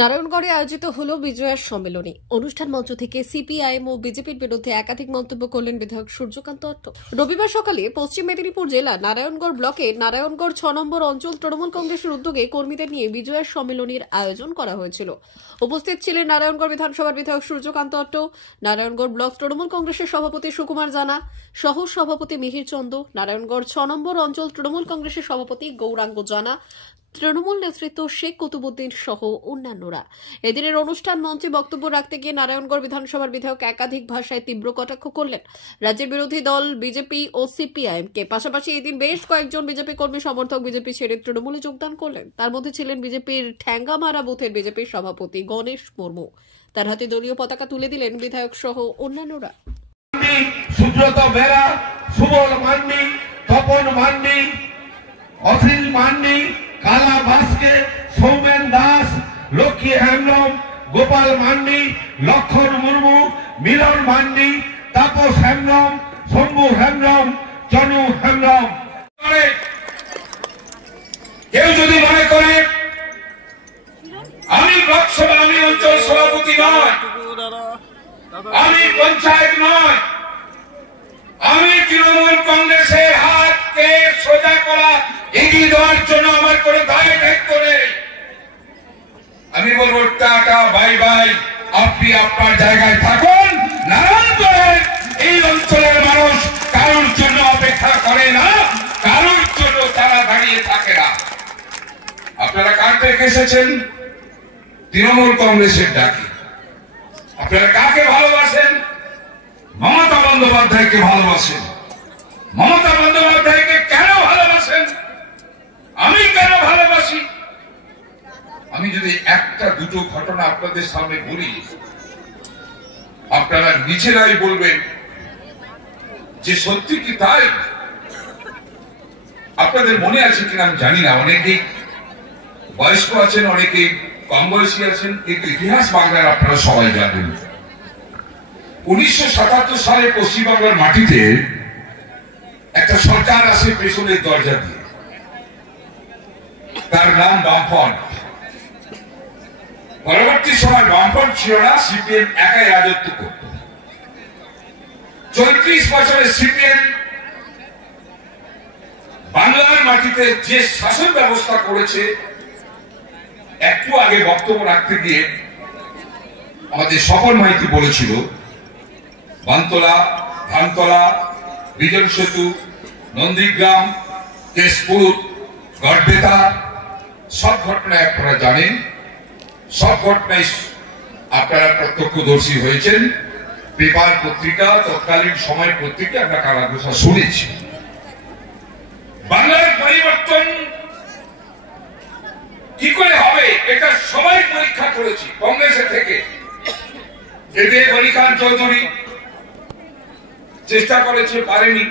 নারায়ণগড়ে আয়োজিত হল বিজয়া সম্মেলনী। অনুষ্ঠান মঞ্চ থেকে সিপিআইএম ও বিজেপির বিরুদ্ধে একাধিক মন্তব্য করলেন বিধায়ক সূর্যকান্ত অট্ট। রবিবার সকালে পশ্চিম মেদিনীপুর জেলা নারায়ণগড় ব্লকে নারায়ণগড় 6 নম্বর অঞ্চল তৃণমূল কংগ্রেসের উদ্যোগে কর্মীদের নিয়ে বিজয়া সম্মেলনীর আয়োজন করা হয়েছিল। উপস্থিত ছিলেন নারায়ণগড় বিধানসভার বিধায়ক সূর্যকান্ত অট্ট, নারায়ণগড় ব্লক তৃণমূল কংগ্রেসের সভাপতি সুকুমার জানা, সহ সভাপতি মিহির চন্দ, নারায়ণগড় 6 নম্বর অঞ্চল তৃণমূল কংগ্রেসের সভাপতি গৌরাঙ্গ জানা, তৃণমূল নেতৃত্ব শেখ কুতুবুদ্দিন সহ অন্যান্যরা। এদিনের অনুষ্ঠান মঞ্চে বক্তব্য রাখতে গিয়ে নারায়ণগড় বিধানসভার বিধায়ক একাধিক ভাষায় তীব্র কটাক্ষ করলেন রাজ্যের বিরোধী দল বিজেপি ও সিপিআইএমকে। পাশাপাশি এদিন বেশ কয়েকজন বিজেপি কর্মী সমর্থক বিজেপি ছেড়ে তৃণমূলে যোগদান করলেন। তার মধ্যে ছিলেন বিজেপির ঠ্যাঙ্গামারা বুথের বিজেপির সভাপতি গণেশ মুর্মু। তার হাতে দলীয় পতাকা তুলে দিলেন বিধায়ক সহ অন্যান্যরা। সুব্রত বেরা, সুবল মান্ডি, তপন মান্ডি, অখিল মান্ডি, কালা ভাস্কে, সৌমেন দাস, লক্ষ্মী হেমব্রম, গোপাল মান্ডি, লক্ষণ মুর্মু, মিলন মান্ডি, তাপস হেমব্রম, শম্ভু হেমব্রম, জনু হেমব্রম। কেউ যদি মনে করে আমি ব্লক সভা, আমি অঞ্চল সভাপতি নয়, আমি পঞ্চায়েত নয়, আমি তৃণমূল কংগ্রেসের হাতকে সোজা করা এগিয়ে দেওয়ার জন্য আমার কোনো দায় দায়িত্ব নেই। আমি বলবো টাটা বাই বাই, আপনি আপনার জায়গায় থাকুন। নারায়ণগড়ের এই অঞ্চলের মানুষ কারোর জন্য অপেক্ষা করে না, কারোর জন্য তারা দাঁড়িয়ে থাকে না। আপনারা কার থেকে এসেছেন? তৃণমূল কংগ্রেসের ডাকে। আপনারা কাকে ভালোবাসেন? মমতা বন্দ্যোপাধ্যায়কে ভালোবাসেন। মমতা বন্দ্যোপাধ্যায়কে কেন ভালোবাসেন? আমি কেন ভালোবাসি? আমি যদি একটা দুটো ঘটনা আপনাদের সামনে বলি, আপনারা নিজেরাই বলবেন যে সত্যি কি তাই। আপনাদের মনে আছে কিনা আমি জানি না, অনেকেই বয়স্ক আছেন, অনেকেই কম বয়সী আছেন, কিন্তু ইতিহাস বাংলার আপনারা সবাই জানেন। 1977 সালে পশ্চিমবাংলার মাটিতে একটা সরকার আসে পেছনের দরজা দিয়ে, তার নাম বামফ্রন্ট। পরবর্তী সময় বামফ্রন্ট ছিল না, সিপিএম একাই রাজত্ব করত। 34 বছরের সিপিএম বাংলার মাটিতে যে শাসন ব্যবস্থা করেছে, একটু আগে বক্তব্য রাখতে গিয়ে আমাদের স্বপন মাইতি বলেছিল, বানতলা, ধানতলা, বিজন সেতু, নন্দীগ্রাম, কেশপুর, গড়বেতা, সব ঘটনায় আপনারা জানেন, সব ঘটনায় আপনারা প্রত্যক্ষদর্শী হয়েছেন। পেপার পত্রিকা, তৎকালীন সময় পত্রিকা আমরা কালাঘোষা শুনেছি। বাংলার পরিবর্তন কি করে হবে এটা সবাই পরীক্ষা করেছি কংগ্রেসের থেকে। এদের গনি খান চৌধুরী চেষ্টা করেছে, পারেনি।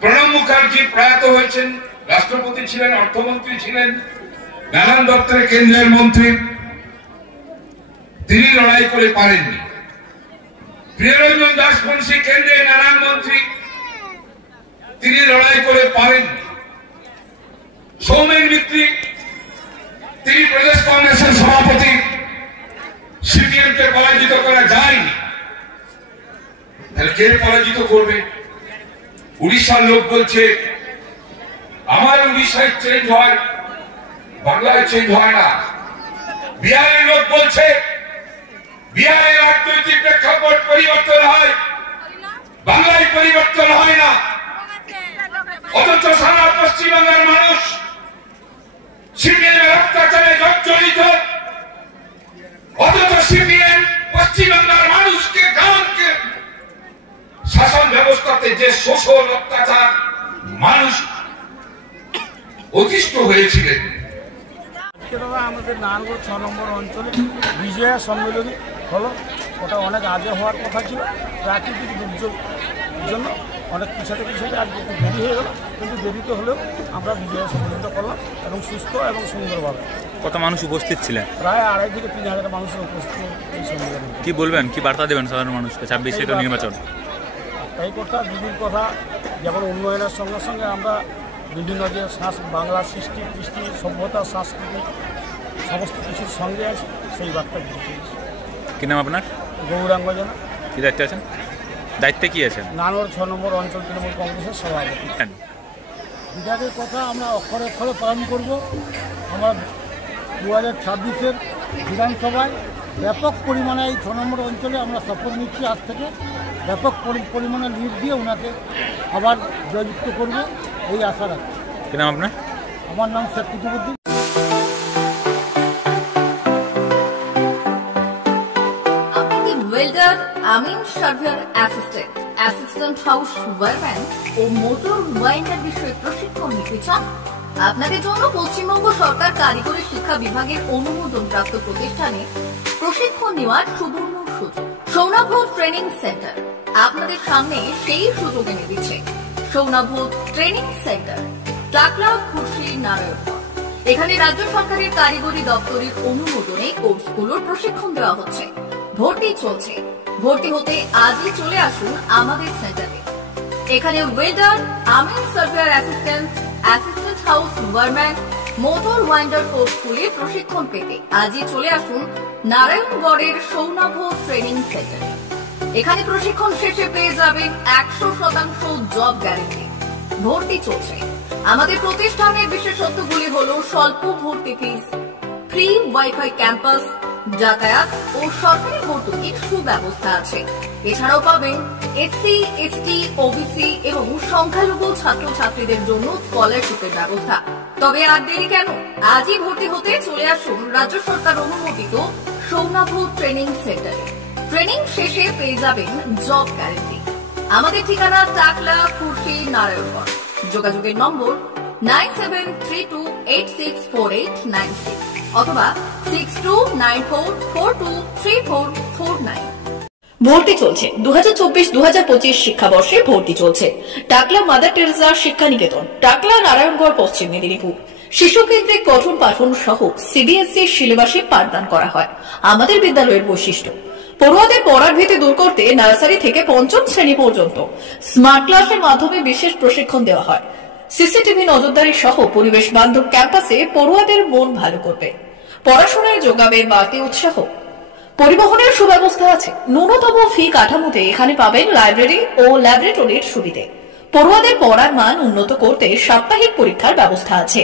প্রণব মুখার্জি প্রয়াত হয়েছেন, রাষ্ট্রপতি ছিলেন, অর্থমন্ত্রী ছিলেন, নানান দপ্তরে কেন্দ্রের মন্ত্রী, তিনি লড়াই করে পারেননি। প্রিয়রঞ্জন দাসবংশী কেন্দ্রে নানান মন্ত্রী, তিনি লড়াই করে পারেননি। সৌমেন মিত্রি, তিনি প্রদেশ কংগ্রেসের সভাপতি, সিপিএম কে পরাজিত করা যায়নি। তাহলে কে পরাজিত করবে? উড়িষ্যার লোক বলছে আমার উড়িষ্যায় চেঞ্জ হয়, বাংলায় চেঞ্জ হয় না। বিহারের লোক বলছে বিহারের রাজনৈতিক প্রেক্ষাপট পরিবর্তন হয়, বাংলায় পরিবর্তন হয় না। অথচ সারা পশ্চিমবঙ্গের মানুষ সিপিএমের অত্যাচারে জর্জরিত। অথচ সিপিএম পশ্চিমবঙ্গের মানুষকে, গ্রামকে শাসন ব্যবস্থাতে যে শোষণ, অত্যাচার, মানুষ অতিষ্ঠ হয়েছিলেন। আমাদের নারায়ণগড় 6 নম্বর অঞ্চলে বিজয়া সম্মেলনী হলো। ওটা অনেক আগে হওয়ার কথা ছিল, প্রাকৃতিক দুর্যোগ জন্য অনেক পিছাতে আজকে একটু দেরি হয়ে গেল, কিন্তু দেরিতে হলেও আমরা বিজয়া সম্মেলনটা করলাম এবং সুস্থ এবং সুন্দরভাবে। কত মানুষ উপস্থিত ছিলেন? প্রায় 2,500 থেকে 3,000 মানুষের উপস্থিত এই সম্মেলনে। কি বলবেন, কি বার্তা দেবেন সাধারণ মানুষকে 26 নির্বাচন? একটাই কথা, দিদির কথা, যেমন উন্নয়নের সঙ্গে সঙ্গে আমরা বিভিন্ন যে বাংলার সৃষ্টি, কৃষ্টি, সভ্যতা, সংস্কৃতি সমস্ত কিছুর সঙ্গে আছে, সেই বার্তা দিতে চেয়েছি। কি নাম আপনার? গৌরাঙ্গ জানা, কি দায়িত্বে আছেন? দায়িত্বে কি আছেন? নানুর 6 নম্বর অঞ্চল তৃণমূল কংগ্রেসের সভাপতি। বিধায়কের কথা আমরা অক্ষরে অক্ষরে পালন করব। আমরা 2026-এর বিধানসভায় ব্যাপক পরিমাণে এই 6 নম্বর অঞ্চলে আমরা শপথ নিচ্ছি। আজ থেকে ব্যাপক পরিমাণে লিড দিয়ে ওনাকে আবার জয়যুক্ত করব, এই আশা রাখছি। কি নাম আপনার? আমার নাম শেখ কুতুবুদ্দিন। ওয়েল্ডার, আমিন surveyor assistant, assistant house wireman ও মোটর ওয়াইন্ডার বিষয়ে প্রশিক্ষণ নিতে চান? আপনাদের জন্য পশ্চিমবঙ্গ সরকার কারিগরি শিক্ষা বিভাগের অনুমোদন প্রাপ্ত প্রতিষ্ঠানে প্রশিক্ষণ নেওয়ার সুবর্ণ সুযোগ। সৌনাভ ট্রেনিং সেন্টার আপনাদের সামনে সেই সুযোগ এনে দিচ্ছে। সৌনাভ ট্রেনিং সেন্টার, টাকলা, খুশি, নারায়ণগড়। এখানে রাজ্য সরকারের কারিগরি দপ্তরের অনুমোদনে কোর্সগুলোর প্রশিক্ষণ দেওয়া হচ্ছে। ভর্তি চলছে। ভর্তি হতে আজই চলে আসুন আমাদের সেন্টারে। এখানে ওয়েল্ডার, আমিন surveyor assistant, assistant house wireman, motor winder কোর্সগুলি প্রশিক্ষণ পেতে আজই চলে আসুন নারায়ণগড়ের সৌনাভ ট্রেনিং সেন্টারে। এখানে প্রশিক্ষণ শেষে পেয়ে যাবেন 100% জব গ্যারেন্টি। ভর্তি চলছে। আমাদের প্রতিষ্ঠানের বিশেষত্বগুলি হল স্বল্প ভর্তি ফিস, ফ্রি ওয়াইফাই ক্যাম্পাস, যাতায়াত ও সরকারি ভর্তুকির সুব্যবস্থা আছে। এছাড়াও পাবেন এসসি, এসটি, ওবিসি এবং সংখ্যালঘু ছাত্রছাত্রীদের জন্য স্কলারশিপের ব্যবস্থা। তবে আর দেরি কেন? আজই ভর্তি হতে চলে আসুন রাজ্য সরকার অনুমোদিত সৌনাভ ট্রেনিং সেন্টারে। ট্রেনিং শেষে পেয়ে যাবেন জব গ্যারেন্টি। আমাদের ঠিকানা টাকলা, খুশি, নারায়ণগড়। যোগাযোগের নম্বর 9732864896 অথবা 6294423449। ভর্তি চলছে। 2024-2025 শিক্ষাবর্ষে ভর্তি চলছে। টাকলা মাদার টেরেসা শিক্ষা নিকেতন, টাকলা, নারায়ণগড়, পশ্চিম মেদিনীপুর। শিশু কেন্দ্রিক পঠন পাঠন সহ সিবিএসই সিলেবাসে পাঠদান করা হয়। আমাদের বিদ্যালয়ের বৈশিষ্ট্য: পড়ুয়াদের পড়ার ভীতি দূর করতে নার্সারি থেকে 5ম শ্রেণী পর্যন্ত স্মার্ট ক্লাসের মাধ্যমে বিশেষ প্রশিক্ষণ দেওয়া হয়। সিসিটিভি নজরদারি সহ পরিবেশ বান্ধব ক্যাম্পাসে পড়ুয়াদের মন ভালো করবে। পড়াশোনায় যোগাবে বাড়তি উৎসাহ। পরিবহনের সুব্যবস্থা আছে। ন্যূনতম ফি কাঠামোতে এখানে পাবেন লাইব্রেরি ও ল্যাবরেটরির সুবিধে। পড়ুয়াদের পড়ার মান উন্নত করতে সাপ্তাহিক পরীক্ষার ব্যবস্থা আছে।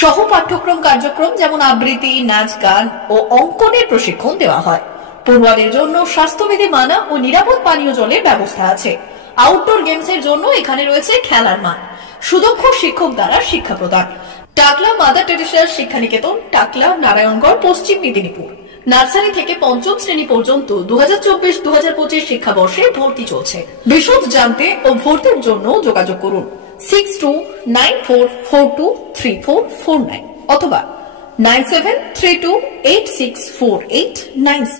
সহ পাঠ্যক্রম কার্যক্রম যেমন আবৃত্তি, নাচ, গান ও অঙ্কনের প্রশিক্ষণ দেওয়া হয়। পড়ুয়াদের জন্য স্বাস্থ্যবিধি মানা ও নিরাপদ পানীয় জলের ব্যবস্থা আছে। আউটডোর গেমসের জন্য এখানে রয়েছে খেলার মাঠ। সুদক্ষ শিক্ষক দ্বারা শিক্ষা প্রদান। টাকলা মাদার টেরেসা শিক্ষা নিকেতন, টাকলা, নারায়ণগড়, পশ্চিম মেদিনীপুর। নার্সারি থেকে 5ম শ্রেণী পর্যন্ত 2024-2025 শিক্ষাবর্ষে ভর্তি চলছে। বিশদ জানতে ও ভর্তির জন্য যোগাযোগ করুন 6294423449 অথবা 9732864896।